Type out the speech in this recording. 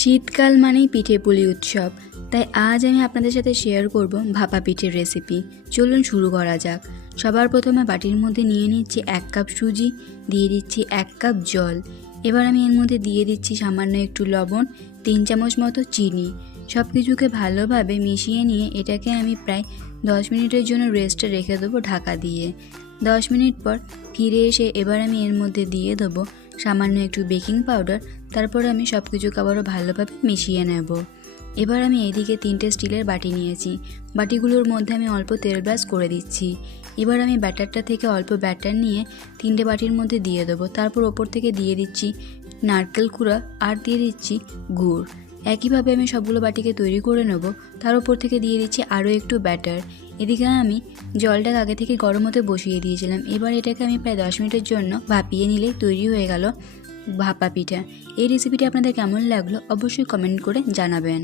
শীতকাল মানেই পিঠেপুলি উৎসব, তাই আজ আমি আপনাদের সাথে শেয়ার করব ভাপা পিঠের রেসিপি। চলুন শুরু করা যাক। সবার প্রথমে বাটির মধ্যে নিয়ে নিচ্ছি 1 কাপ সুজি, দিয়ে দিচ্ছি 1 কাপ জল। এবার আমি এর মধ্যে দিয়ে দিচ্ছি সামান্য একটু লবণ, 3 চামচ মতো চিনি। সব কিছুকে ভালোভাবে মিশিয়ে নিয়ে এটাকে আমি প্রায় 10 মিনিটের জন্য রেস্টে রেখে দেবো ঢাকা দিয়ে। 10 মিনিট পর ফিরে এসে এবার আমি এর মধ্যে দিয়ে দেবো সামান্য একটু বেকিং পাউডার। তারপর আমি সব কিছুকে আবারও ভালোভাবে মিশিয়ে নেব। এবার আমি এইদিকে 3টে স্টিলের বাটি নিয়েছি, বাটিগুলোর মধ্যে আমি অল্প তেল ব্রাশ করে দিচ্ছি। এবার আমি ব্যাটারটা থেকে অল্প ব্যাটার নিয়ে 3টে বাটির মধ্যে দিয়ে দেবো। তারপর ওপর থেকে দিয়ে দিচ্ছি নারকেল কুড়া আর দিয়ে দিচ্ছি গুড়। একইভাবে আমি সবগুলো বাটিকে তৈরি করে নেব। তার উপর থেকে দিয়ে দিচ্ছি আরও একটু ব্যাটার। এদিকে আমি জলটা আগে থেকে গরম হতে বসিয়ে দিয়েছিলাম। এবার এটাকে আমি প্রায় 10 মিনিটের জন্য ভাপিয়ে নিলেই তৈরি হয়ে গেল ভাপা পিঠা। এই রেসিপিটি আপনাদের কেমন লাগলো অবশ্যই কমেন্ট করে জানাবেন।